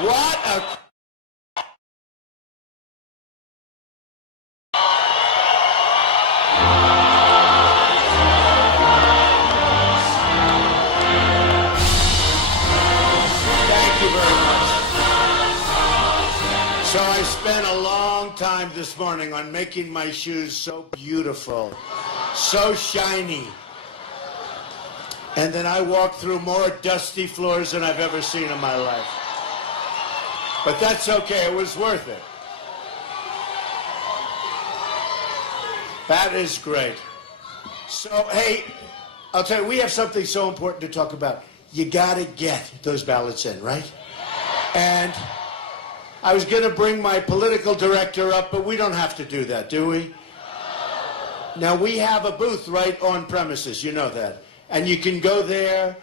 What a... Thank you very much. So I spent a long time this morning on making my shoes so beautiful, so shiny. And then I walked through more dusty floors than I've ever seen in my life. But that's okay, it was worth it. That is great. So, hey, I'll tell you, we have something so important to talk about. You gotta get those ballots in, right? And I was gonna bring my political director up, but we don't have to do that, do we? Now, we have a booth right on premises, you know that. And you can go there,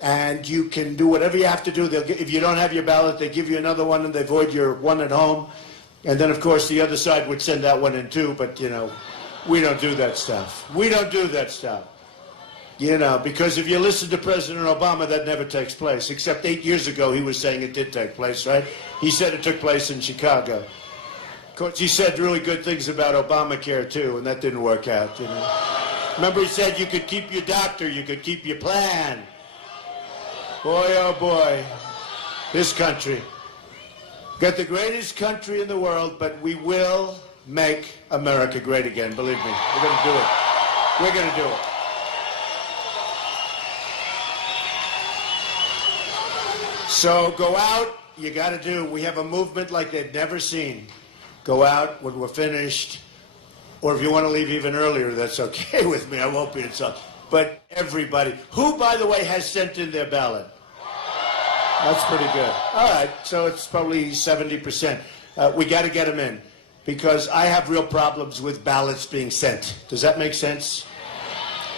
and you can do whatever you have to do. If you don't have your ballot, they give you another one, and they void your one at home. And then, of course, the other side would send that one in too, but, you know, we don't do that stuff. We don't do that stuff. You know, because if you listen to President Obama, that never takes place. Except 8 years ago, he was saying it did take place, right? He said it took place in Chicago. Of course, he said really good things about Obamacare, too, and that didn't work out, you know. Remember, he said you could keep your doctor, you could keep your plan. Boy, oh boy, this country. Got the greatest country in the world, but we will make America great again, believe me. We're going to do it. We're going to do it. So go out, you got to do, we have a movement like they've never seen. Go out when we're finished. Or if you want to leave even earlier, that's okay with me. I won't be insulted. But everybody, who, by the way, has sent in their ballot? That's pretty good. All right, so it's probably 70%. We got to get them in because I have real problems with ballots being sent. Does that make sense?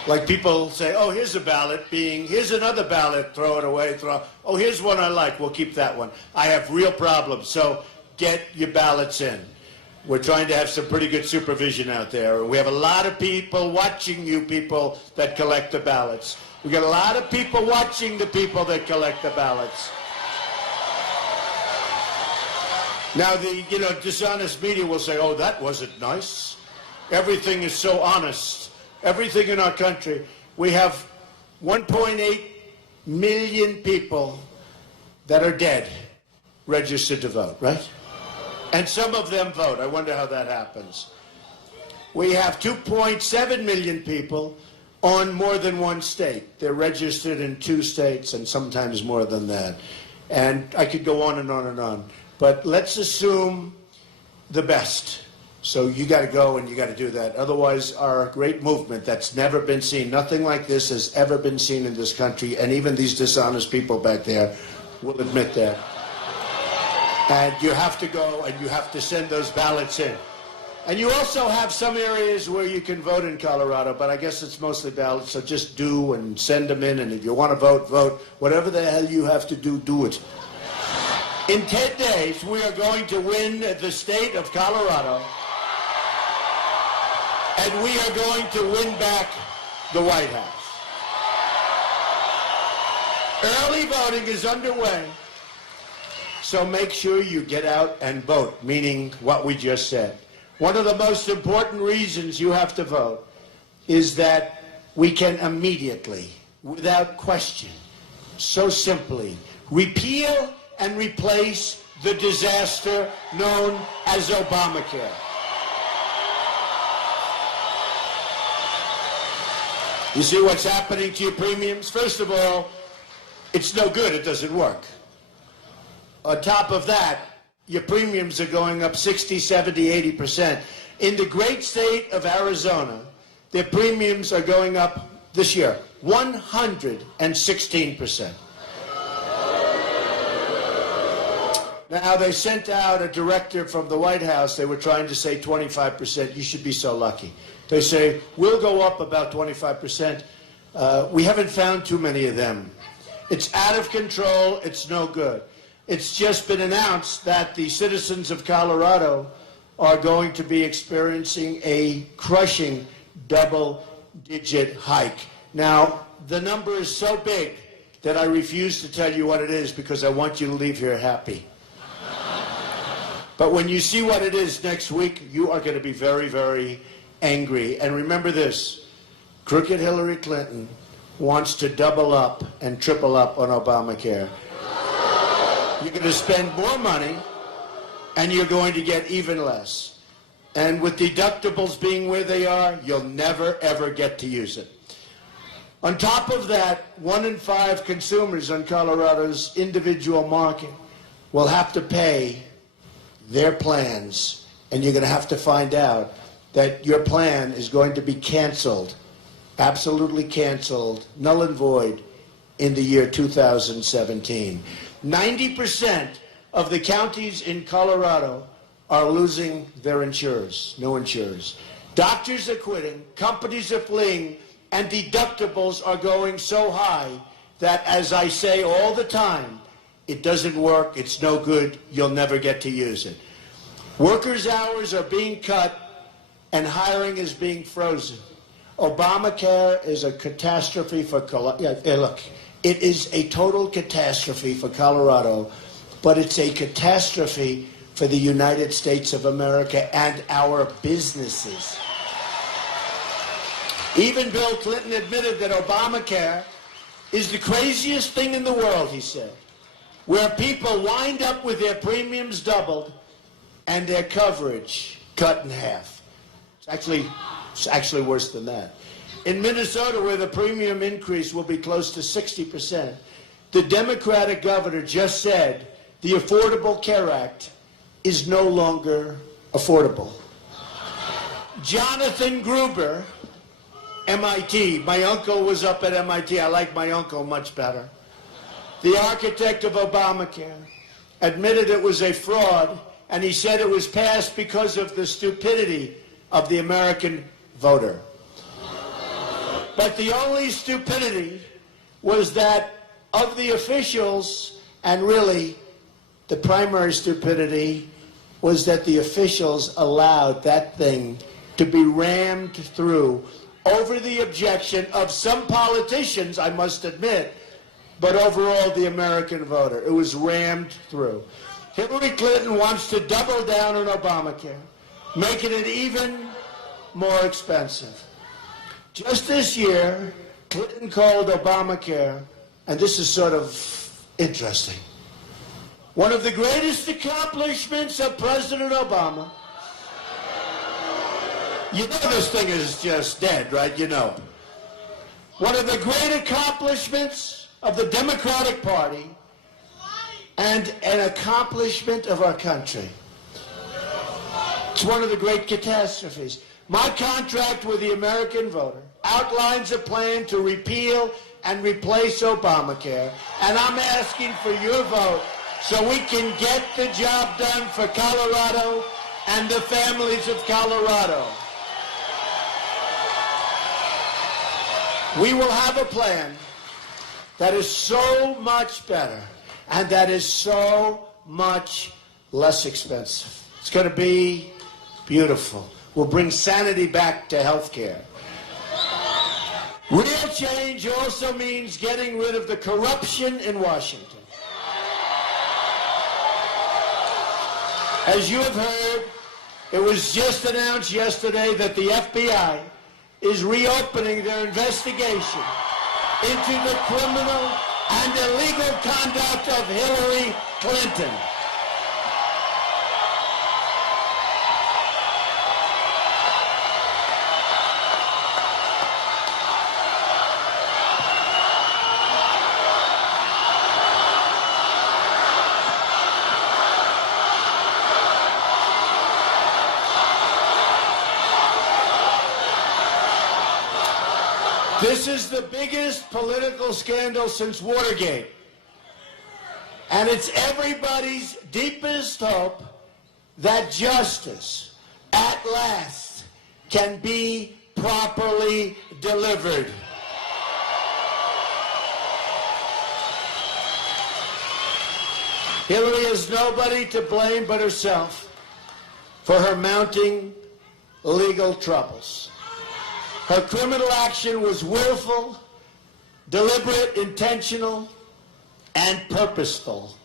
Like people say, oh, here's a ballot here's another ballot, throw it away, oh, here's one I like, we'll keep that one. I have real problems, so get your ballots in. We're trying to have some pretty good supervision out there. We have a lot of people watching you people that collect the ballots. We got a lot of people watching the people that collect the ballots. Now, the dishonest media will say, oh, that wasn't nice. Everything is so honest. Everything in our country. We have 1.8 million people that are dead registered to vote, right? And some of them vote. I wonder how that happens. We have 2.7 million people on more than one state. They're registered in 2 states and sometimes more than that. And I could go on and on and on. But let's assume the best. So you got to go and you got to do that. Otherwise, our great movement that's never been seen, nothing like this has ever been seen in this country, and even these dishonest people back there will admit that. And you have to go and you have to send those ballots in. And you also have some areas where you can vote in Colorado, but I guess it's mostly ballots, so just do and send them in. And if you want to vote, vote. Whatever the hell you have to do, do it. In 10 days, we are going to win the state of Colorado. And we are going to win back the White House. Early voting is underway. So make sure you get out and vote, meaning what we just said. One of the most important reasons you have to vote is that we can immediately, without question, so simply, repeal and replace the disaster known as Obamacare. You see what's happening to your premiums? First of all, it's no good, it doesn't work. On top of that, your premiums are going up 60, 70, 80%. In the great state of Arizona, their premiums are going up this year 116%. Now, they sent out a directive from the White House. They were trying to say 25%. You should be so lucky. They say, we'll go up about 25%. We haven't found too many of them. It's out of control. It's no good. It's just been announced that the citizens of Colorado are going to be experiencing a crushing double-digit hike. Now, the number is so big that I refuse to tell you what it is because I want you to leave here happy. But when you see what it is next week, you are going to be very, very angry. And remember this, crooked Hillary Clinton wants to double up and triple up on Obamacare. You're going to spend more money, and you're going to get even less. And with deductibles being where they are, you'll never, ever get to use it. On top of that, 1 in 5 consumers on Colorado's individual market will have to pay their plans, and you're going to have to find out that your plan is going to be canceled, absolutely canceled, null and void in the year 2017. 90% of the counties in Colorado are losing their insurers, no insurers. Doctors are quitting, companies are fleeing, and deductibles are going so high that, as I say all the time, it doesn't work, it's no good, you'll never get to use it. Workers' hours are being cut, and hiring is being frozen. Obamacare is a catastrophe for Colorado. Look, it is a total catastrophe for Colorado, but it's a catastrophe for the United States of America and our businesses. Even Bill Clinton admitted that Obamacare is the craziest thing in the world, he said, where people wind up with their premiums doubled and their coverage cut in half. It's actually worse than that. In Minnesota, where the premium increase will be close to 60%, the Democratic governor just said the Affordable Care Act is no longer affordable. Jonathan Gruber, MIT, my uncle was up at MIT, I like my uncle much better. The architect of Obamacare admitted it was a fraud, and he said it was passed because of the stupidity of the American voter. But the only stupidity was that of the officials, and really the primary stupidity was that the officials allowed that thing to be rammed through over the objection of some politicians, I must admit, but overall the American voter. It was rammed through. Hillary Clinton wants to double down on Obamacare, making it even more expensive. Just this year, Clinton called Obamacare, and this is sort of interesting, one of the greatest accomplishments of President Obama. You know this thing is just dead, right? You know. One of the great accomplishments of the Democratic Party and an accomplishment of our country. It's one of the great catastrophes. My contract with the American voter outlines a plan to repeal and replace Obamacare, and I'm asking for your vote so we can get the job done for Colorado and the families of Colorado. We will have a plan that is so much better and that is so much less expensive. It's going to be beautiful. We'll bring sanity back to health care. Real change also means getting rid of the corruption in Washington. As you have heard, it was just announced yesterday that the FBI is reopening their investigation into the criminal and illegal conduct of Hillary Clinton. This is the biggest political scandal since Watergate. And it's everybody's deepest hope that justice, at last, can be properly delivered. Hillary has nobody to blame but herself for her mounting legal troubles. Her criminal action was willful, deliberate, intentional, and purposeful.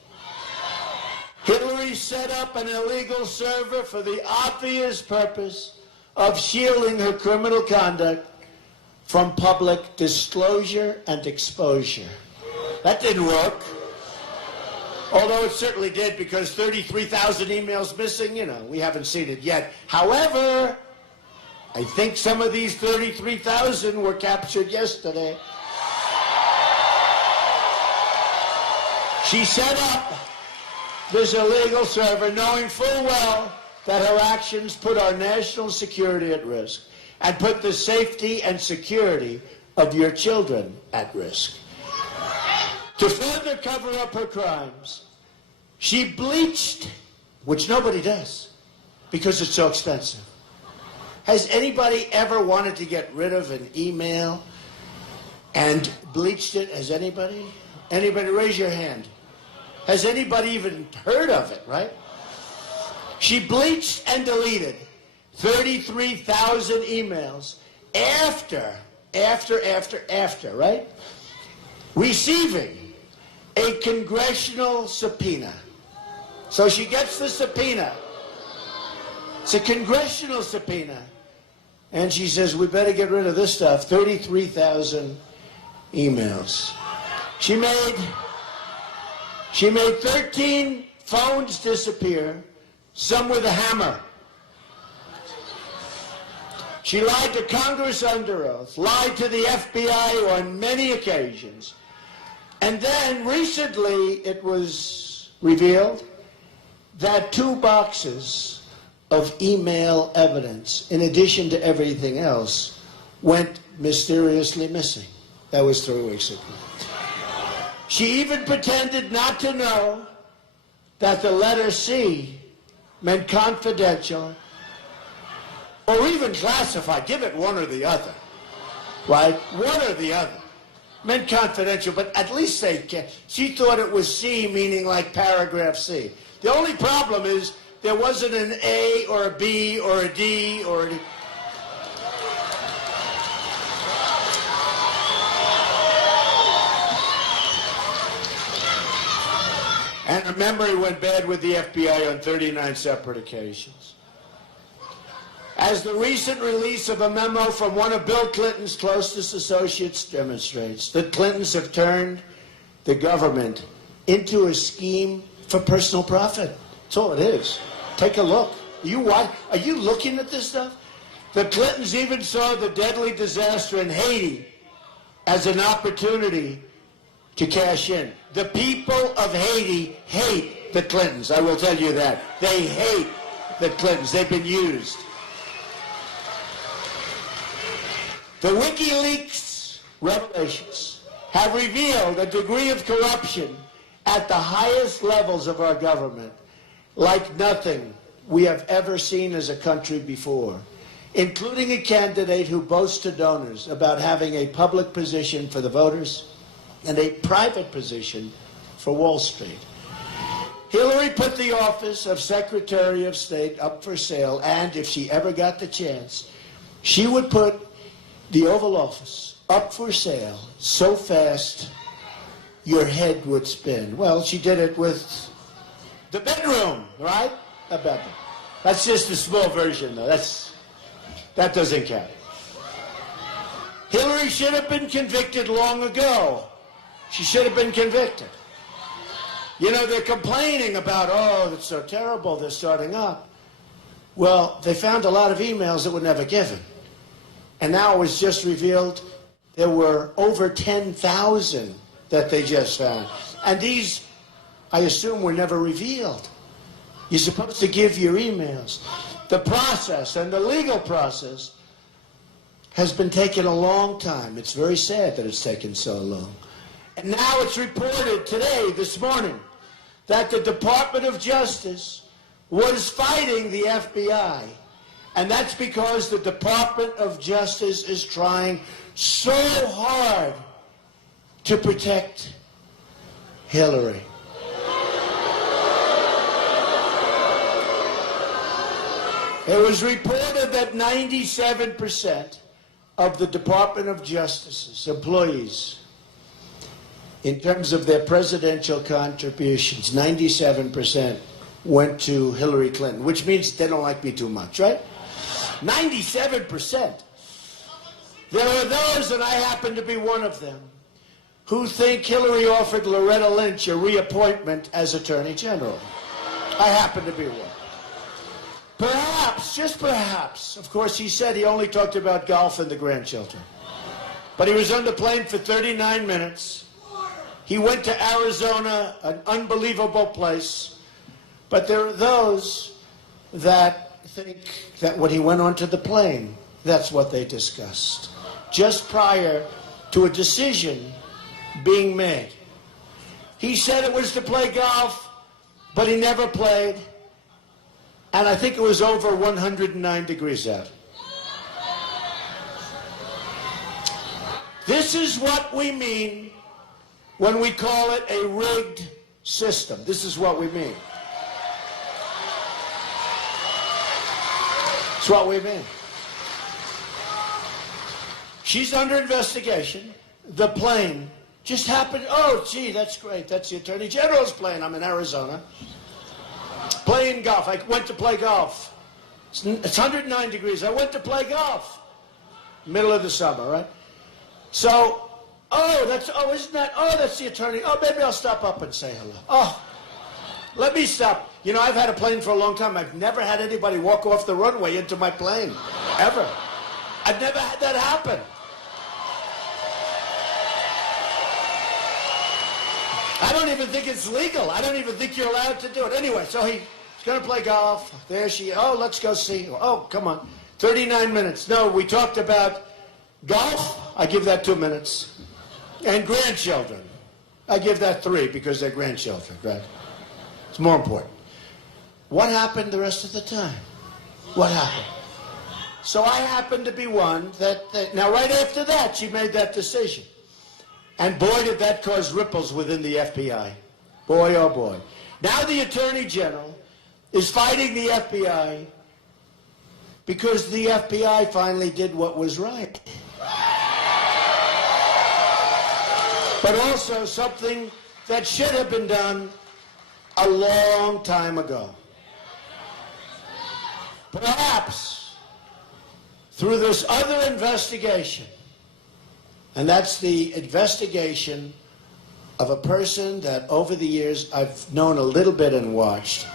Hillary Hillary set up an illegal server for the obvious purpose of shielding her criminal conduct from public disclosure and exposure. That didn't work. Although it certainly did, because 33,000 emails missing, we haven't seen it yet. However, I think some of these 33,000 were captured yesterday. She set up this illegal server knowing full well that her actions put our national security at risk and put the safety and security of your children at risk. To further cover up her crimes, she bleached, which nobody does because it's so expensive. Has anybody ever wanted to get rid of an email and bleached it? Has anybody? Anybody? Raise your hand. Has anybody even heard of it, right? She bleached and deleted 33,000 emails after, right? Receiving a congressional subpoena. So she gets the subpoena. It's a congressional subpoena. And she says, we better get rid of this stuff. 33,000 emails. She made 13 phones disappear, some with a hammer. She lied to Congress under oath, lied to the FBI on many occasions. And then recently it was revealed that 2 boxes of email evidence, in addition to everything else, went mysteriously missing. That was 3 weeks ago. She even pretended not to know that the letter C meant confidential or even classified. Give it one or the other, right? One or the other. Meant confidential, but at least she thought it was C, meaning like paragraph C. The only problem is there wasn't an A or a B or a D or a... And her memory went bad with the FBI on 39 separate occasions. As the recent release of a memo from one of Bill Clinton's closest associates demonstrates, the Clintons have turned the government into a scheme for personal profit. That's all it is. Take a look. Are you looking at this stuff? The Clintons even saw the deadly disaster in Haiti as an opportunity to cash in. The people of Haiti hate the Clintons. I will tell you that. They hate the Clintons. They've been used. The WikiLeaks revelations have revealed a degree of corruption at the highest levels of our government like nothing we have ever seen as a country before, including a candidate who boasts to donors about having a public position for the voters and a private position for Wall Street. Hillary put the office of Secretary of State up for sale, and if she ever got the chance, she would put the Oval Office up for sale so fast your head would spin. Well, she did it with the bedroom, right? A bedroom. That's just a small version, though. That doesn't count. Hillary should have been convicted long ago. She should have been convicted. They're complaining about, oh, it's so terrible, they're starting up. Well, they found a lot of emails that were never given. And now it was just revealed there were over 10,000 that they just found. And these, I assume, were never revealed. You're supposed to give your emails. The process and the legal process has been taking a long time. It's very sad that it's taken so long. And now it's reported today, this morning, that the Department of Justice was fighting the FBI. And that's because the Department of Justice is trying so hard to protect Hillary. It was reported that 97% of the Department of Justice's employees, in terms of their presidential contributions, 97% went to Hillary Clinton, which means they don't like me too much, right? 97%. There are those, and I happen to be one of them, who think Hillary offered Loretta Lynch a reappointment as Attorney General. I happen to be one. Perhaps, just perhaps, of course, he said he only talked about golf and the grandchildren. But he was on the plane for 39 minutes. He went to Arizona, an unbelievable place. But there are those that think that when he went onto the plane, that's what they discussed, just prior to a decision being made. He said it was to play golf, but he never played. And I think it was over 109 degrees out. This is what we mean when we call it a rigged system. This is what we mean. It's what we mean. She's under investigation. The plane just happened. Oh, gee, that's great. That's the Attorney General's plane. I'm in Arizona. Playing golf. I went to play golf. It's 109 degrees. I went to play golf. Middle of the summer, right? So, isn't that, that's the attorney. Oh, maybe I'll stop up and say hello. Oh, let me stop. You know, I've had a plane for a long time. I've never had anybody walk off the runway into my plane, ever. I've never had that happen. I don't even think it's legal. I don't even think you're allowed to do it. Anyway, so he's going to play golf. There she is. Oh, let's go see. Oh, come on. 39 minutes. No, we talked about golf. I give that 2 minutes. And grandchildren. I give that 3 because they're grandchildren, right? It's more important. What happened the rest of the time? What happened? So I happened to be one that now right after that, she made that decision. And boy, did that cause ripples within the FBI. Boy, oh boy. Now the Attorney General is fighting the FBI because the FBI finally did what was right. But also something that should have been done a long time ago. Perhaps through this other investigation, and that's the investigation of a person that over the years I've known a little bit and watched.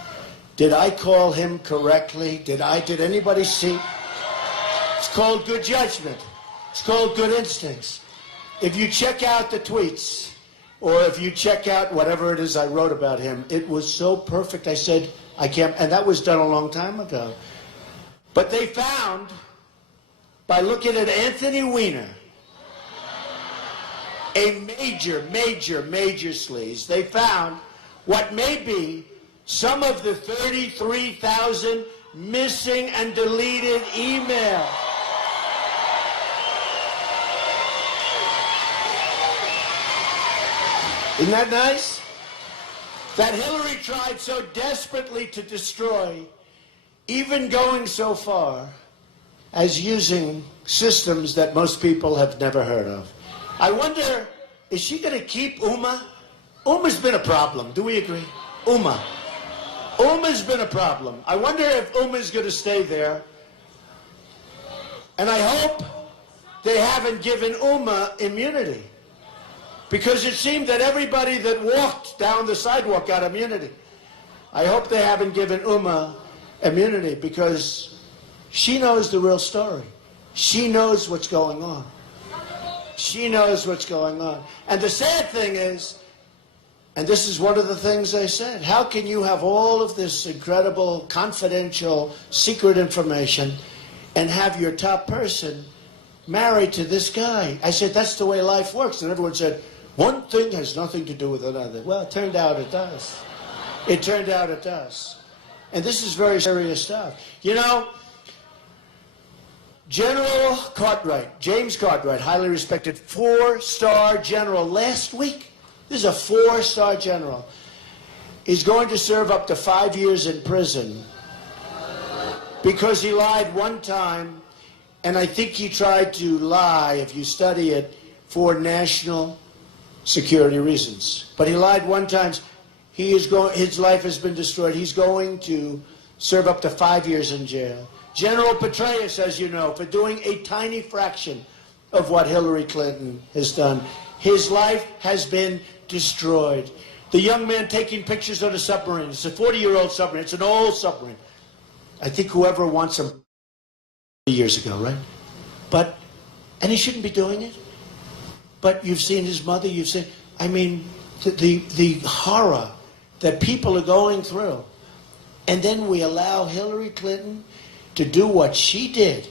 Did I call him correctly? Did anybody see? It's called good judgment. It's called good instincts. If you check out the tweets, or if you check out whatever it is I wrote about him, it was so perfect. I said, I can't, and that was done a long time ago. But they found, by looking at Anthony Weiner, a major sleaze, they found what may be some of the 33,000 missing and deleted emails. Isn't that nice? That Hillary tried so desperately to destroy, even going so far as using systems that most people have never heard of. I wonder, is she going to keep Uma? Uma's been a problem. Do we agree? Uma's been a problem. I wonder if Uma's going to stay there. And I hope they haven't given Uma immunity. Because it seemed that everybody that walked down the sidewalk got immunity. I hope they haven't given Uma immunity because she knows the real story. She knows what's going on. She knows what's going on. And the sad thing is, and this is one of the things I said, how can you have all of this incredible, confidential, secret information and have your top person married to this guy? I said, that's the way life works. And everyone said, one thing has nothing to do with another. Well, it turned out it does. It turned out it does. And this is very serious stuff. You know, General Cartwright, James Cartwright, highly respected 4-star general last week. This is a 4-star general. He's going to serve up to 5 years in prison because he lied one time, and I think he tried to lie, if you study it, for national security reasons. But he lied one time. his life has been destroyed. He's going to serve up to 5 years in jail. General Petraeus, as you know, for doing a tiny fraction of what Hillary Clinton has done. His life has been destroyed. The young man taking pictures of the submarine. It's a 40-year-old submarine. It's an old submarine. I think whoever wants him years ago, right? And he shouldn't be doing it. But you've seen his mother, you've seen, I mean, the horror that people are going through. And then we allow Hillary Clinton to do what she did.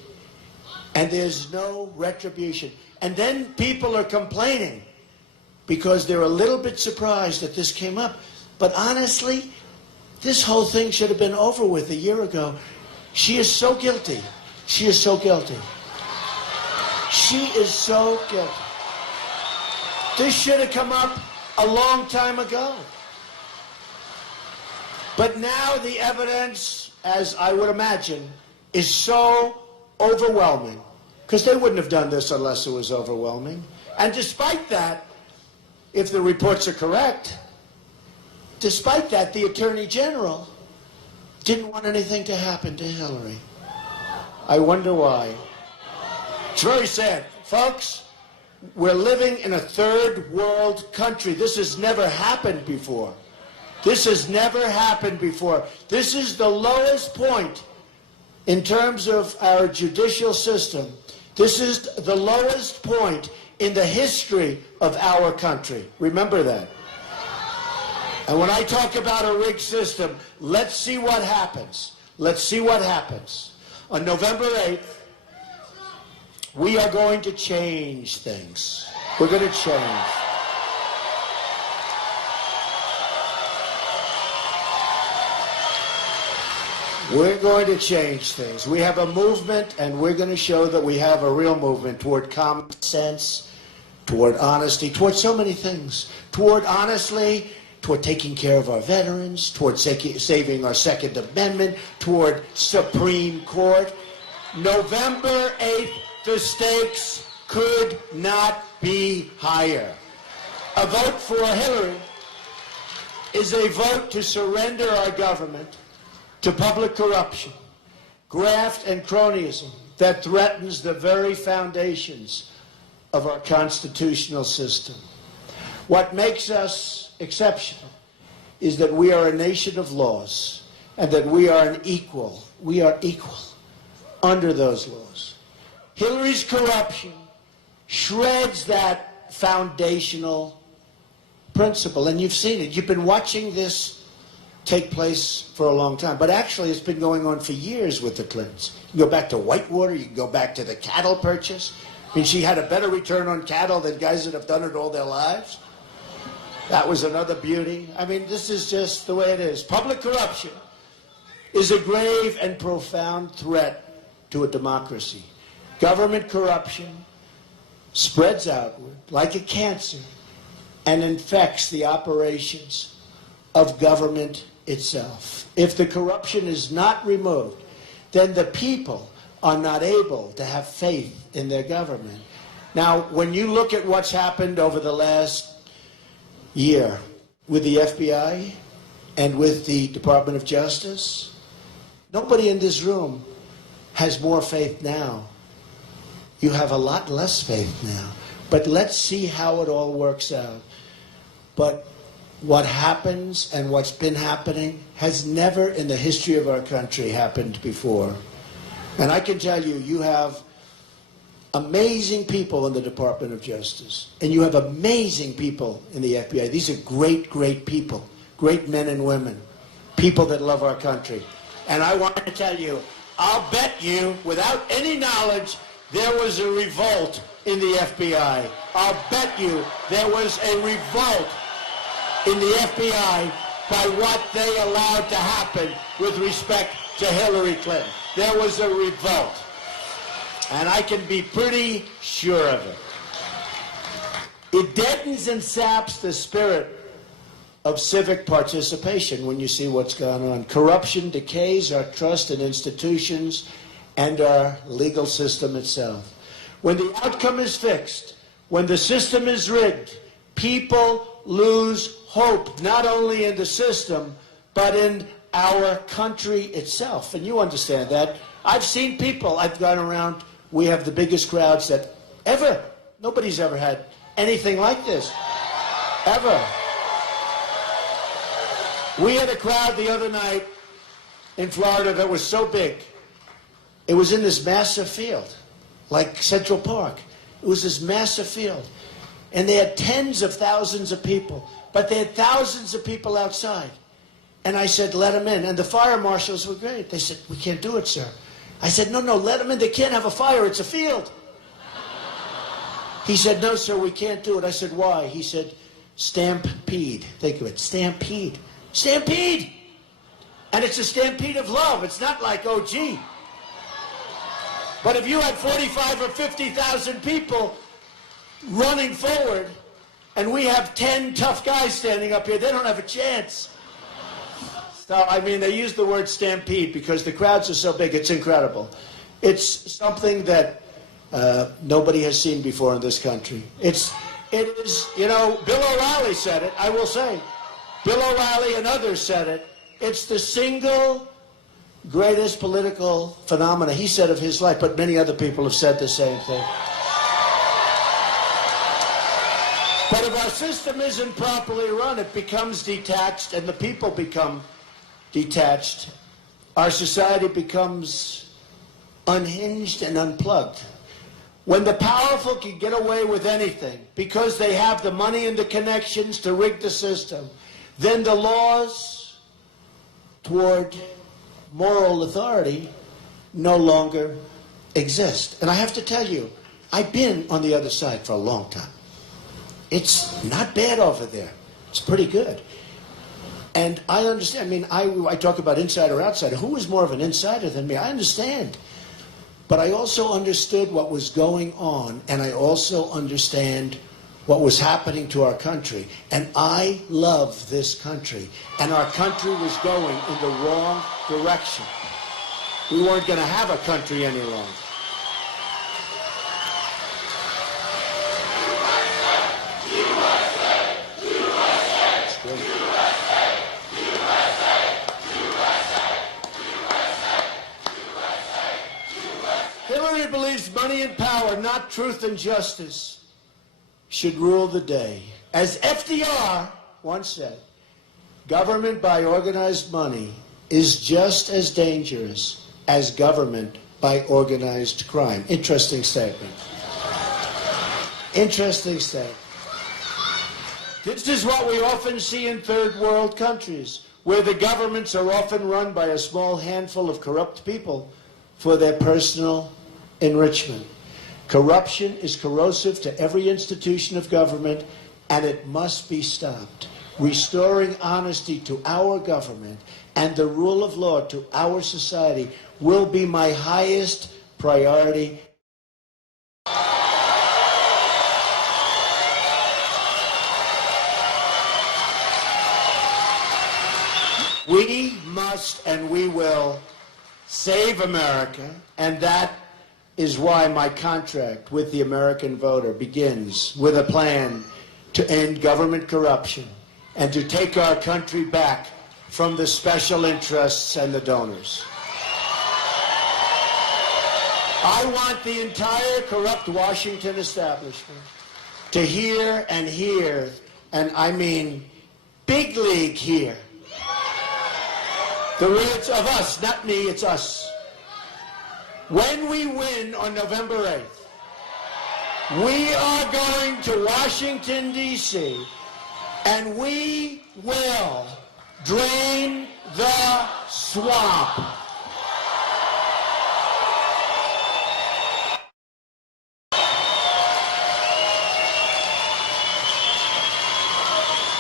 And there's no retribution. And then people are complaining because they're a little bit surprised that this came up. But honestly, this whole thing should have been over with a year ago. She is so guilty. She is so guilty. She is so guilty. This should have come up a long time ago. But now the evidence, as I would imagine, is so overwhelming. Because they wouldn't have done this unless it was overwhelming. And despite that, if the reports are correct, despite that, the Attorney General didn't want anything to happen to Hillary. I wonder why. It's very sad. Folks, we're living in a third world country. This has never happened before. This has never happened before. This is the lowest point in terms of our judicial system. This is the lowest point in the history of our country. Remember that. And when I talk about a rigged system, let's see what happens. Let's see what happens. On November 8th, we are going to change things. We're going to change. We're going to change things. We have a movement, and we're going to show that we have a real movement toward common sense, toward honesty, toward so many things. Toward, honestly, toward taking care of our veterans, toward saving our Second Amendment, toward Supreme Court. November 8th, the stakes could not be higher. A vote for Hillary is a vote to surrender our government to public corruption, graft and cronyism that threatens the very foundations of our constitutional system. What makes us exceptional is that we are a nation of laws and that we are an equal. We are equal under those laws. Hillary's corruption shreds that foundational principle, and you've seen it. You've been watching this take place for a long time, but actually it's been going on for years with the Clintons. You can go back to Whitewater, you can go back to the cattle purchase. I mean, she had a better return on cattle than guys that have done it all their lives. That was another beauty. I mean, this is just the way it is. Public corruption is a grave and profound threat to a democracy. Government corruption spreads outward like a cancer and infects the operations of government itself. If the corruption is not removed, then the people are not able to have faith in their government. Now, when you look at what's happened over the last year with the FBI and with the Department of Justice, nobody in this room has more faith now. You have a lot less faith now. But let's see how it all works out. But what happens and what's been happening has never in the history of our country happened before. And I can tell you, you have amazing people in the Department of Justice, and you have amazing people in the FBI. These are great, great people, great men and women, people that love our country. And I want to tell you, I'll bet you, without any knowledge, there was a revolt in the FBI. I'll bet you there was a revolt in the FBI by what they allowed to happen with respect to Hillary Clinton. There was a revolt. And I can be pretty sure of it. It deadens and saps the spirit of civic participation when you see what's going on. Corruption decays our trust in institutions and our legal system itself. When the outcome is fixed, when the system is rigged, people lose hope not only in the system, but in our country itself. And you understand that. I've seen people, I've gone around, we have the biggest crowds that ever, nobody's ever had anything like this, ever. We had a crowd the other night in Florida that was so big. It was in this massive field, like Central Park. It was this massive field. And they had tens of thousands of people, but they had thousands of people outside. And I said, let them in. And the fire marshals were great. They said, we can't do it, sir. I said, no, let them in. They can't have a fire. It's a field. He said, no, sir, we can't do it. I said, why? He said, stampede. Think of it, stampede. Stampede! And it's a stampede of love. It's not like, oh, gee. But if you had 45 or 50,000 people running forward, and we have 10 tough guys standing up here, they don't have a chance. So, I mean, they use the word stampede because the crowds are so big, it's incredible. It's something that nobody has seen before in this country. It is, you know, Bill O'Reilly said it, I will say. Bill O'Reilly and others said it. It's the single greatest political phenomena, he said, of his life, but many other people have said the same thing. But if our system isn't properly run, it becomes detached, and the people become detached. Our society becomes unhinged and unplugged. When the powerful can get away with anything because they have the money and the connections to rig the system, then the laws toward moral authority no longer exist. And I have to tell you, I've been on the other side for a long time. It's not bad over there. It's pretty good. And I understand. I mean, I talk about insider, outsider. Who is more of an insider than me? I understand. But I also understood what was going on, and I also understand what was happening to our country. And I love this country. And our country was going in the wrong direction. We weren't going to have a country any longer. Hillary believes money and power, not truth and justice, should rule the day. As FDR once said, government by organized money is just as dangerous as government by organized crime. Interesting statement. Interesting statement. This is what we often see in third world countries, where the governments are often run by a small handful of corrupt people for their personal enrichment. Corruption is corrosive to every institution of government, and it must be stopped. Restoring honesty to our government and the rule of law to our society will be my highest priority. We must and we will save America, and that is why my contract with the American voter begins with a plan to end government corruption and to take our country back from the special interests and the donors. I want the entire corrupt Washington establishment to hear, and I mean big league hear. The words of us, not me, it's us. When we win on November 8th, we are going to Washington, D.C., and we will drain the swamp.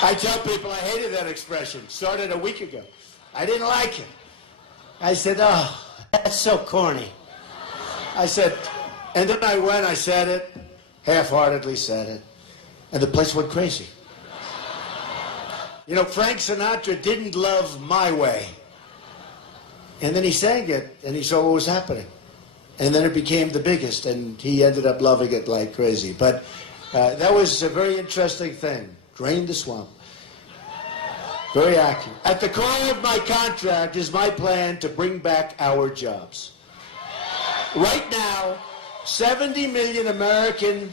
I tell people I hated that expression. Started a week ago. I didn't like it. I said, oh, that's so corny. I said, and then I went, I said it, half-heartedly said it, and the place went crazy. You know, Frank Sinatra didn't love My Way. And then he sang it, and he saw what was happening. And then it became the biggest, and he ended up loving it like crazy. But that was a very interesting thing. Drain the swamp. Very accurate. At the core of my contract is my plan to bring back our jobs. Right now, 70 million American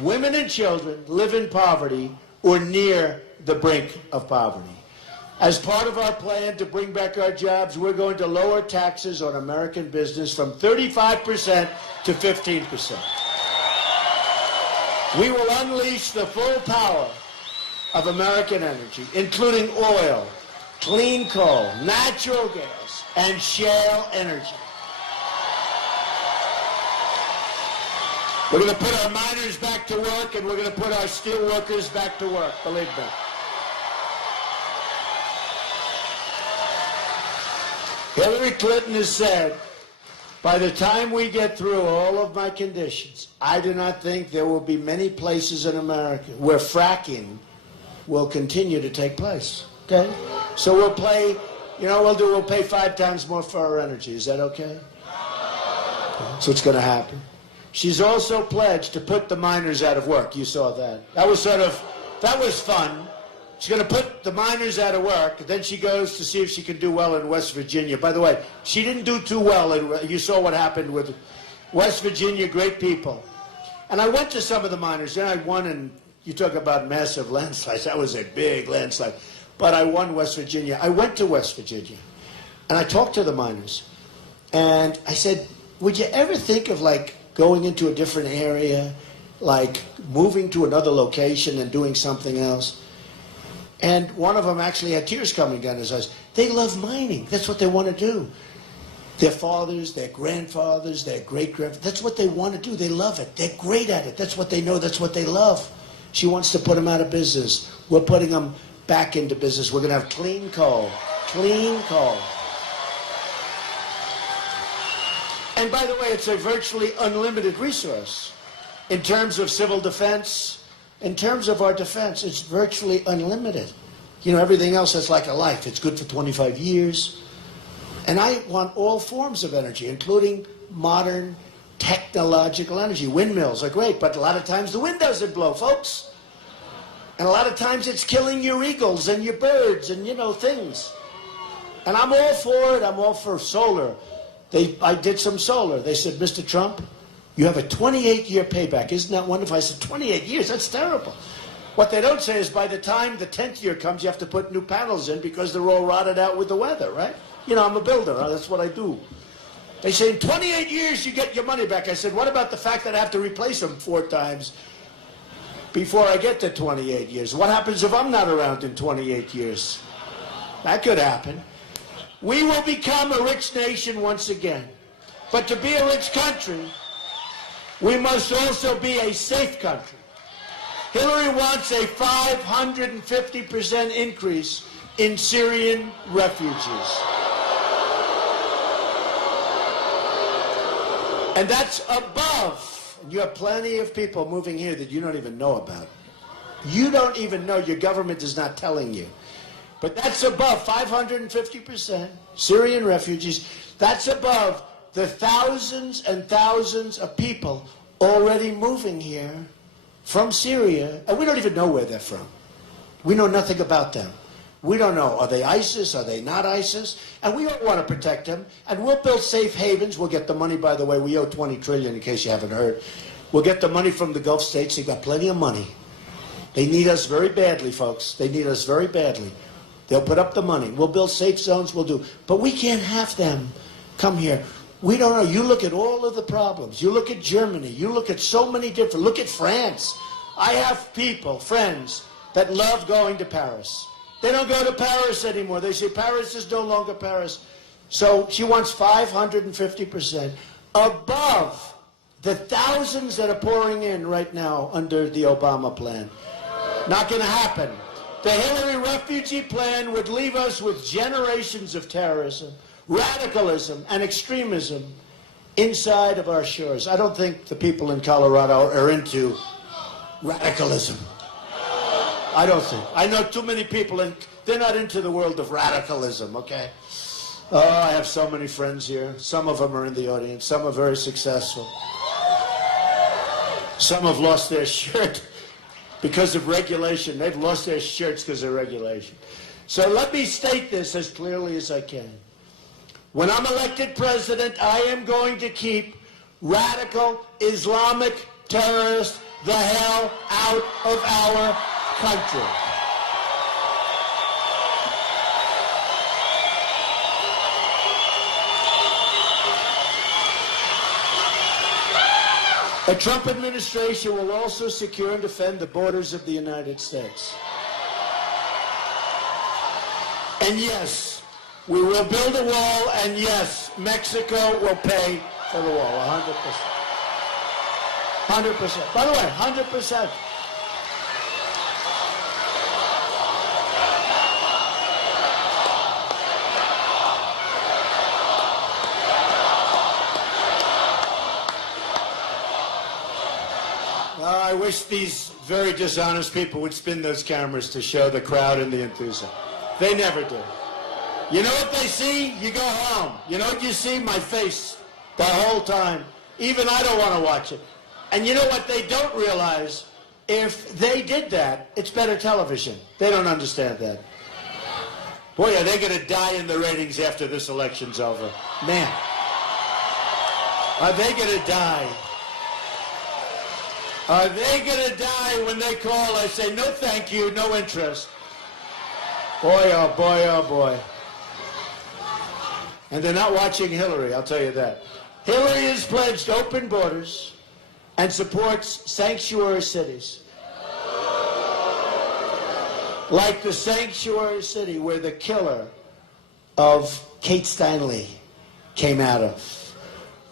women and children live in poverty or near the brink of poverty. As part of our plan to bring back our jobs, we're going to lower taxes on American business from 35% to 15%. We will unleash the full power of American energy, including oil, clean coal, natural gas, and shale energy. We're going to put our miners back to work, and we're going to put our steel workers back to work, believe me. Hillary Clinton has said, by the time we get through all of my conditions, I do not think there will be many places in America where fracking will continue to take place. Okay? So we'll play, you know what we'll pay 5 times more for our energy. Is that okay? That's what's going to happen. She's also pledged to put the miners out of work. You saw that. That was fun. She's going to put the miners out of work. Then she goes to see if she can do well in West Virginia. By the way, she didn't do too well. You saw what happened with West Virginia, great people. And I went to some of the miners. Then I won, and you talk about massive landslides. That was a big landslide. But I won West Virginia. I went to West Virginia, and I talked to the miners. And I said, would you ever think of, like, going into a different area, like moving to another location and doing something else? And one of them actually had tears coming down his eyes. They love mining. That's what they want to do. Their fathers, their grandfathers, their great-grandfathers, that's what they want to do. They love it. They're great at it. That's what they know. That's what they love. She wants to put them out of business. We're putting them back into business. We're going to have clean coal. Clean coal. And by the way, it's a virtually unlimited resource. In terms of civil defense, in terms of our defense, it's virtually unlimited. You know, everything else is like a life. It's good for 25 years. And I want all forms of energy, including modern technological energy. Windmills are great, but a lot of times the wind doesn't blow, folks. And a lot of times it's killing your eagles and your birds and, you know, things. And I'm all for it. I'm all for solar. I did some solar. They said, Mr. Trump, you have a 28-year payback. Isn't that wonderful? I said, 28 years? That's terrible. What they don't say is by the time the 10th year comes, you have to put new panels in because they're all rotted out with the weather, right? You know, I'm a builder. That's what I do. They say, in 28 years, you get your money back. I said, what about the fact that I have to replace them 4 times before I get to 28 years? What happens if I'm not around in 28 years? That could happen. We will become a rich nation once again. But to be a rich country, we must also be a safe country. Hillary wants a 550% increase in Syrian refugees. And that's above. And you have plenty of people moving here that you don't even know about. You don't even know. Your government is not telling you. But that's above 550% Syrian refugees. That's above the thousands and thousands of people already moving here from Syria. And we don't even know where they're from. We know nothing about them. We don't know. Are they ISIS? Are they not ISIS? And we all want to protect them. And we'll build safe havens. We'll get the money, by the way. We owe $20 trillion, in case you haven't heard. We'll get the money from the Gulf states. They've got plenty of money. They need us very badly, folks. They need us very badly. They'll put up the money. We'll build safe zones. We'll do. But we can't have them come here. We don't know. You look at all of the problems. You look at Germany. You look at so many different. Look at France. I have people, friends, that love going to Paris. They don't go to Paris anymore. They say Paris is no longer Paris. So she wants 550% above the thousands that are pouring in right now under the Obama plan. Not going to happen. The Hillary refugee plan would leave us with generations of terrorism, radicalism, and extremism inside of our shores. I don't think the people in Colorado are into radicalism. I don't think. I know too many people, and they're not into the world of radicalism, okay? Oh, I have so many friends here. Some of them are in the audience. Some are very successful. Some have lost their shirt because of regulation. They've lost their shirts because of regulation. So let me state this as clearly as I can. When I'm elected president, I am going to keep radical Islamic terrorists the hell out of our country. The Trump administration will also secure and defend the borders of the United States. And yes, we will build a wall, and yes, Mexico will pay for the wall, 100%. 100%. By the way, 100%. I wish these very dishonest people would spin those cameras to show the crowd and the enthusiasm. They never do. You know what they see? You go home. You know what you see? My face the whole time. Even I don't want to watch it. And you know what they don't realize? If they did that, it's better television. They don't understand that. Boy, are they going to die in the ratings after this election's over. Man. Are they going to die? Are they going to die when they call? I say, no thank you, no interest. Boy, oh boy, oh boy. And they're not watching Hillary, I'll tell you that. Hillary has pledged open borders and supports sanctuary cities. Like the sanctuary city where the killer of Kate Steinle came out of.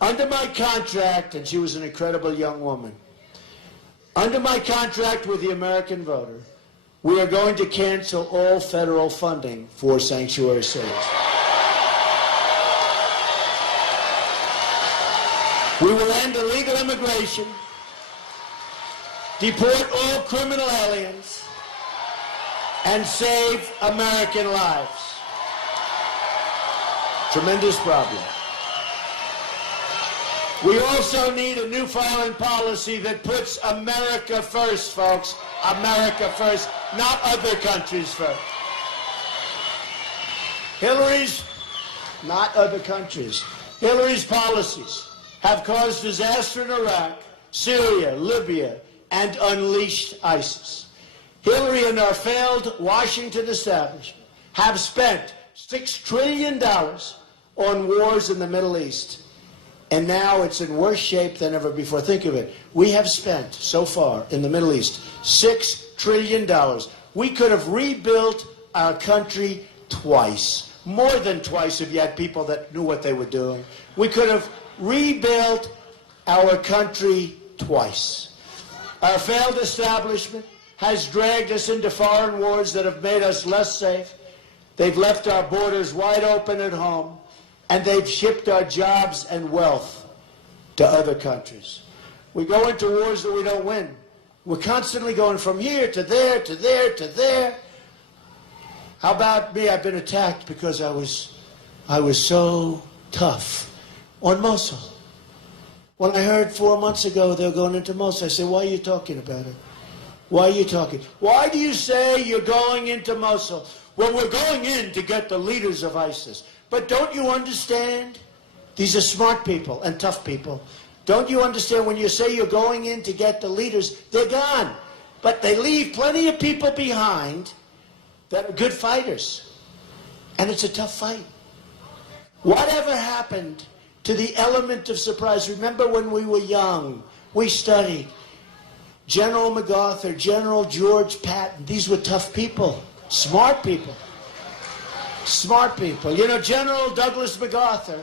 Under my contract, and she was an incredible young woman, under my contract with the American voter, we are going to cancel all federal funding for sanctuary cities. We will end illegal immigration, deport all criminal aliens, and save American lives. Tremendous problem. We also need a new foreign policy that puts America first, folks. America first, not other countries first. Hillary's, not other countries. Hillary's policies have caused disaster in Iraq, Syria, Libya, and unleashed ISIS. Hillary and our failed Washington establishment have spent $6 trillion on wars in the Middle East. And now it's in worse shape than ever before. Think of it. We have spent, so far, in the Middle East, $6 trillion. We could have rebuilt our country twice. More than twice if you had people that knew what they were doing. We could have rebuilt our country twice. Our failed establishment has dragged us into foreign wars that have made us less safe. They've left our borders wide open at home. And they've shipped our jobs and wealth to other countries. We go into wars that we don't win. We're constantly going from here to there, to there, to there. How about me? I've been attacked because I was so tough on Mosul. When I heard 4 months ago they were going into Mosul, I said, why are you talking about it? Why are you talking? Why do you say you're going into Mosul? Well, we're going in to get the leaders of ISIS. But don't you understand? These are smart people and tough people. Don't you understand when you say you're going in to get the leaders, they're gone. But they leave plenty of people behind that are good fighters. And it's a tough fight. Whatever happened to the element of surprise? Remember when we were young, we studied. General MacArthur, General George Patton, these were tough people, smart people. Smart people. You know, General Douglas MacArthur,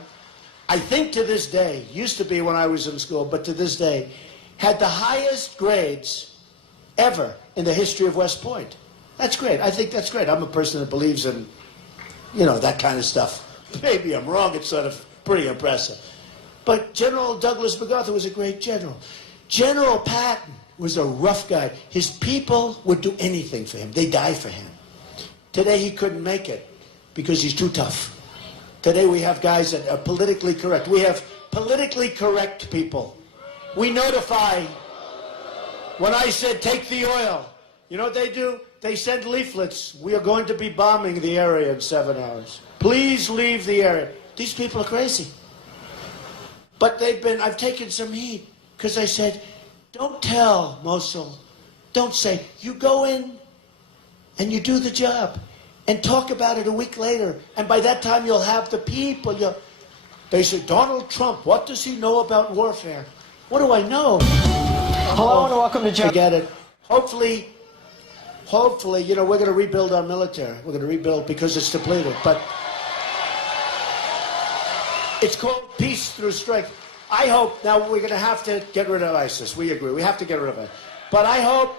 I think to this day, used to be when I was in school, but to this day, had the highest grades ever in the history of West Point. That's great. I think that's great. I'm a person that believes in, you know, that kind of stuff. Maybe I'm wrong. It's sort of pretty impressive. But General Douglas MacArthur was a great general. General Patton was a rough guy. His people would do anything for him. They'd die for him. Today he couldn't make it because he's too tough. Today we have guys that are politically correct. We have politically correct people. We notify. When I said take the oil, you know what they do? they send leaflets. We are going to be bombing the area in 7 hours. Please leave the area. These people are crazy. But I've taken some heat because I said, don't tell Mosul. Don't say, you go in and you do the job and talk about it a week later. And by that time you'll have the people. They say, Donald Trump, what does he know about warfare? What do I know? Hello and welcome to I get it. Hopefully, we're going to rebuild our military. We're going to rebuild because it's depleted. But it's called peace through strength. I hope, now we're going to have to get rid of ISIS. We agree. We have to get rid of it. But I hope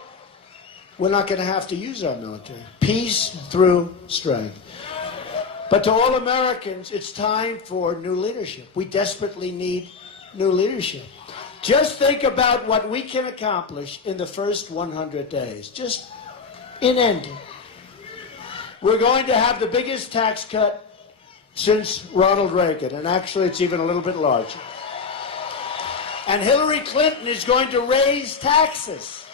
we're not going to have to use our military. Peace through strength. But to all Americans, it's time for new leadership. We desperately need new leadership. Just think about what we can accomplish in the first 100 days. Just in ending. We're going to have the biggest tax cut since Ronald Reagan, and actually it's even a little bit larger. And Hillary Clinton is going to raise taxes.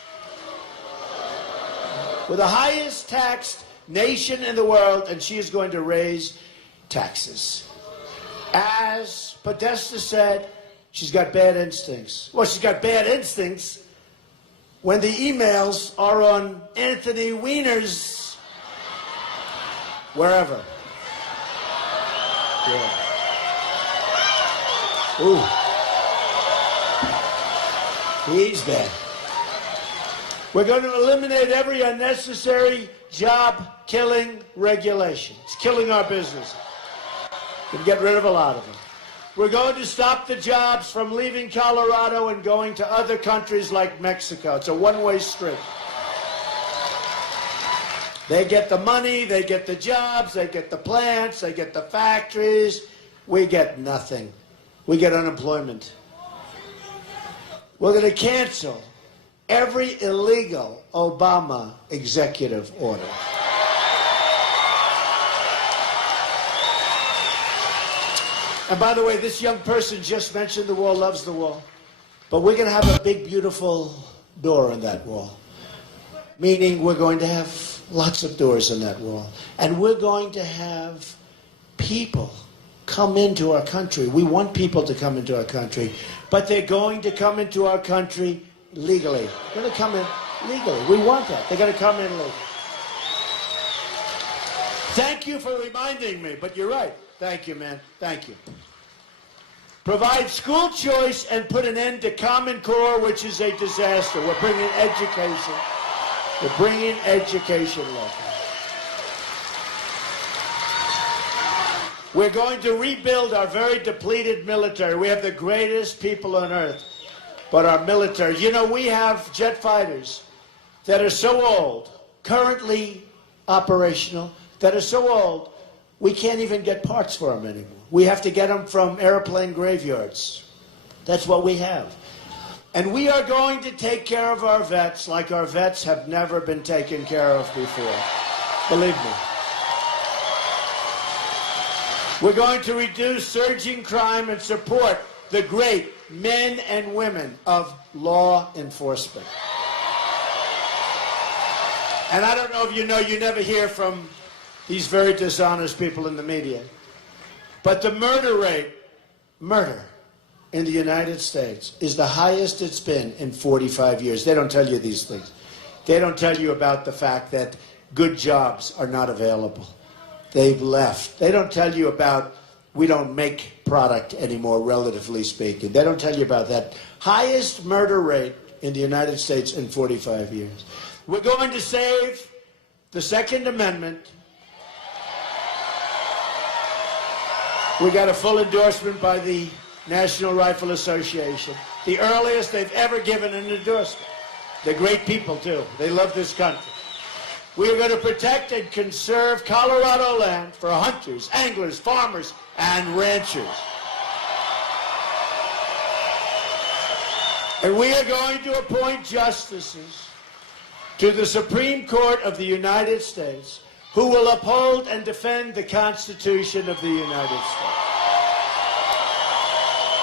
We're the highest taxed nation in the world, and she is going to raise taxes. As Podesta said, she's got bad instincts. Well, she's got bad instincts when the emails are on Anthony Weiner's wherever. Yeah. Ooh. He's bad. We're going to eliminate every unnecessary job-killing regulation. It's killing our business. We'll get rid of a lot of them. We're going to stop the jobs from leaving Colorado and going to other countries like Mexico. It's a one-way street. They get the money, they get the jobs, they get the plants, they get the factories. We get nothing. We get unemployment. We're going to cancel every illegal Obama executive order. And by the way, this young person just mentioned the wall, loves the wall. But we're going to have a big, beautiful door on that wall. Meaning we're going to have lots of doors on that wall. And we're going to have people come into our country. We want people to come into our country. But they're going to come into our country legally. They're going to come in legally. We want that. They're going to come in legally. Thank you for reminding me, but you're right. Thank you, man. Thank you. Provide school choice and put an end to Common Core, which is a disaster. We're bringing education. We're bringing education local. We're going to rebuild our very depleted military. We have the greatest people on earth, but our military. You know, we have jet fighters that are so old, currently operational, that are so old, we can't even get parts for them anymore. We have to get them from airplane graveyards. That's what we have. And we are going to take care of our vets like our vets have never been taken care of before. Believe me. We're going to reduce surging crime and support the great men and women of law enforcement. And I don't know if you know, you never hear from these very dishonest people in the media. But the murder in the United States is the highest it's been in 45 years. They don't tell you these things. They don't tell you about the fact that good jobs are not available. They've left. They don't tell you about we don't make product anymore, relatively speaking. They don't tell you about that. Highest murder rate in the United States in 45 years. We're going to save the Second Amendment. We got a full endorsement by the National Rifle Association. The earliest they've ever given an endorsement. They're great people, too. They love this country. We are going to protect and conserve Colorado land for hunters, anglers, farmers, and ranchers. And we are going to appoint justices to the Supreme Court of the United States who will uphold and defend the Constitution of the United States.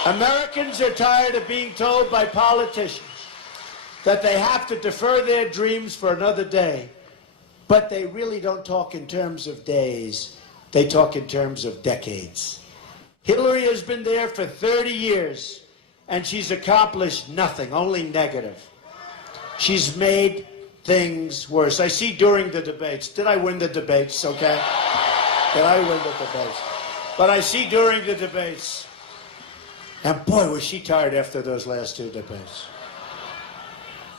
Americans are tired of being told by politicians that they have to defer their dreams for another day But they really don't talk in terms of days. They talk in terms of decades. Hillary has been there for 30 years, and she's accomplished nothing, only negative. She's made things worse. I see during the debates. Did I win the debates, okay? Did I win the debates? But I see during the debates, and boy, was she tired after those last two debates.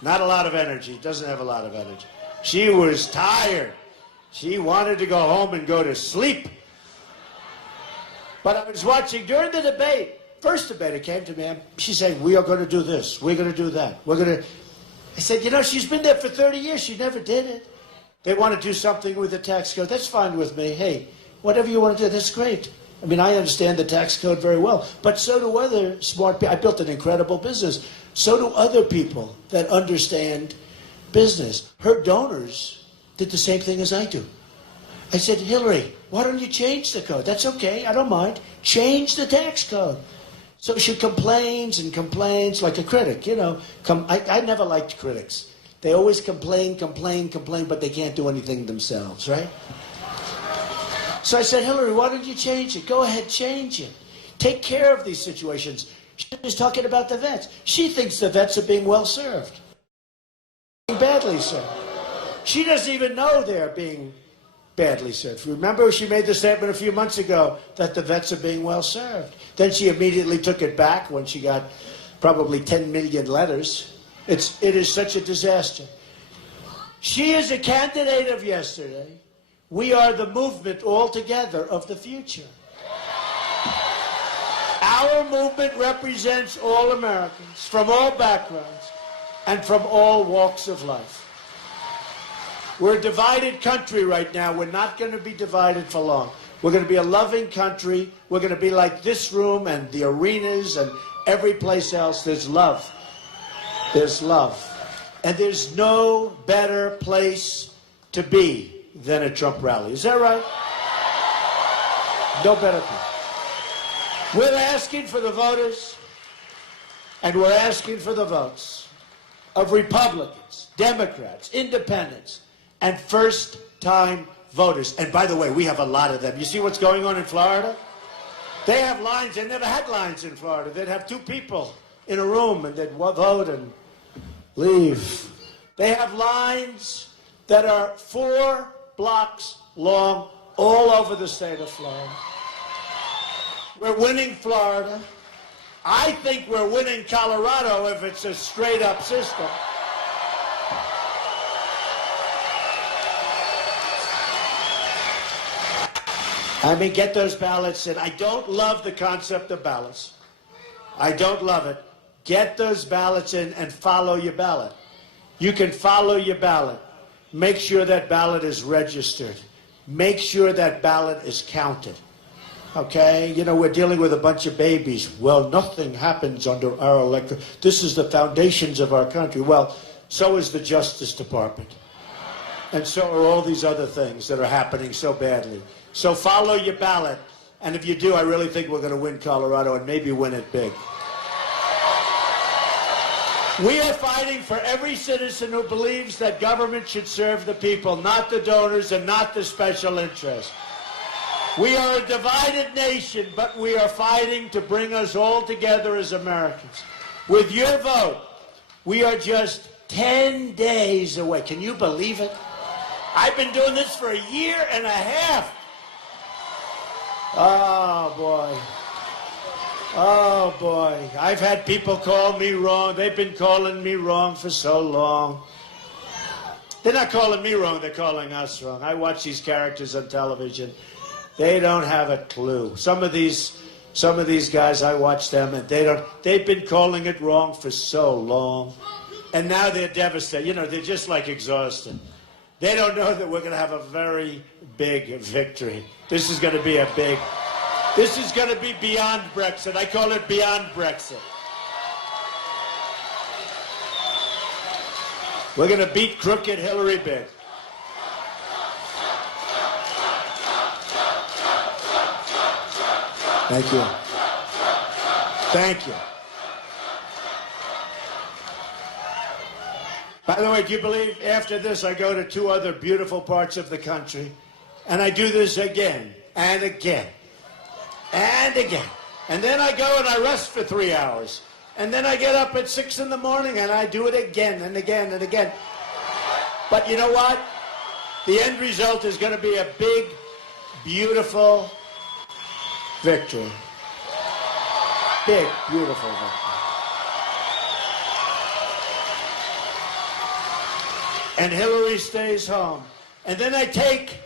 Not a lot of energy. Doesn't have a lot of energy. She was tired. She wanted to go home and go to sleep. But I was watching during the debate, first debate, it came to me, she's saying, we are going to do this, we're going to do that, we're going to... I said, you know, she's been there for 30 years, she never did it. They want to do something with the tax code, that's fine with me. Hey, whatever you want to do, that's great. I mean, I understand the tax code very well, but so do other smart people. I built an incredible business. So do other people that understand business. Her donors did the same thing as I do. I said, Hillary, why don't you change the code? That's okay, I don't mind. Change the tax code. So she complains and complains like a critic, you know. I never liked critics. They always complain, but they can't do anything themselves, right? So I said, Hillary, why don't you change it? Go ahead, change it. Take care of these situations. She was talking about the vets. She thinks the vets are being well served. Badly served. She doesn't even know they're being badly served. Remember, she made the statement a few months ago that the vets are being well served. Then she immediately took it back when she got probably 10 million letters. It is such a disaster. She is a candidate of yesterday. We are the movement altogether of the future. Our movement represents all Americans from all backgrounds and from all walks of life. We're a divided country right now. We're not going to be divided for long. We're going to be a loving country. We're going to be like this room and the arenas and every place else. There's love. There's love. And there's no better place to be than a Trump rally. Is that right? No better place. We're asking for the voters, and we're asking for the votes of Republicans, Democrats, Independents, and first-time voters. And by the way, we have a lot of them. You see what's going on in Florida? They have lines. They never had lines in Florida. They'd have two people in a room, and they'd vote and leave. They have lines that are 4 blocks long all over the state of Florida. We're winning Florida. I think we're winning Colorado if it's a straight-up system. I mean, get those ballots in. I don't love the concept of ballots. I don't love it. Get those ballots in and follow your ballot. You can follow your ballot. Make sure that ballot is registered. Make sure that ballot is counted. Okay? You know, we're dealing with a bunch of babies. Well, nothing happens under our electorate. This is the foundations of our country. Well, so is the Justice Department. And so are all these other things that are happening so badly. So follow your ballot. And if you do, I really think we're going to win Colorado and maybe win it big. We are fighting for every citizen who believes that government should serve the people, not the donors and not the special interests. We are a divided nation, but we are fighting to bring us all together as Americans. With your vote, we are just 10 days away. Can you believe it? I've been doing this for 1.5 years. Oh, boy. Oh, boy. I've had people call me wrong. They've been calling me wrong for so long. They're not calling me wrong. They're calling us wrong. I watch these characters on television. They don't have a clue. Some of these guys, I watch them, and they've been calling it wrong for so long. And now they're devastated. You know, they're just like exhausted. They don't know that we're going to have a very big victory. This is going to be this is going to be beyond Brexit. I call it beyond Brexit. We're going to beat crooked Hillary big. Thank you. Thank you. By the way, do you believe after this I go to 2 other beautiful parts of the country and I do this again and again and again. And then I go and I rest for 3 hours. And then I get up at 6 in the morning and I do it again and again and again. But you know what? The end result is going to be a big, beautiful victory. Big, beautiful victory. And Hillary stays home. And then I take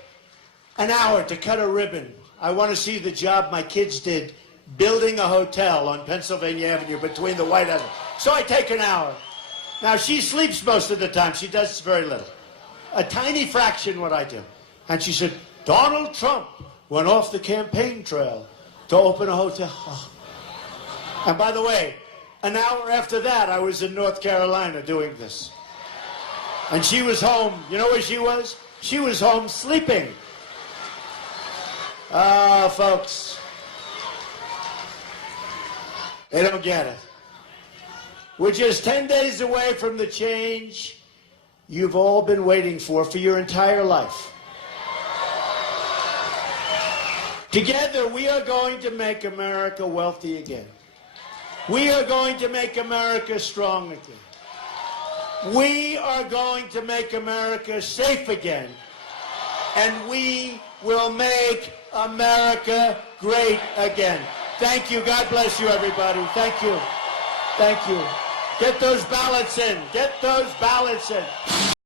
an hour to cut a ribbon. I want to see the job my kids did building a hotel on Pennsylvania Avenue between the White House. So I take an hour. Now, she sleeps most of the time. She does very little. A tiny fraction what I do. And she said, Donald Trump went off the campaign trail to open a hotel. Oh. And by the way, an hour after that, I was in North Carolina doing this. And she was home. You know where she was? She was home sleeping. Ah, folks. They don't get it. We're just 10 days away from the change you've all been waiting for your entire life. Together, we are going to make America wealthy again. We are going to make America strong again. We are going to make America safe again. And we will make America great again. Thank you. God bless you, everybody. Thank you. Thank you. Get those ballots in. Get those ballots in.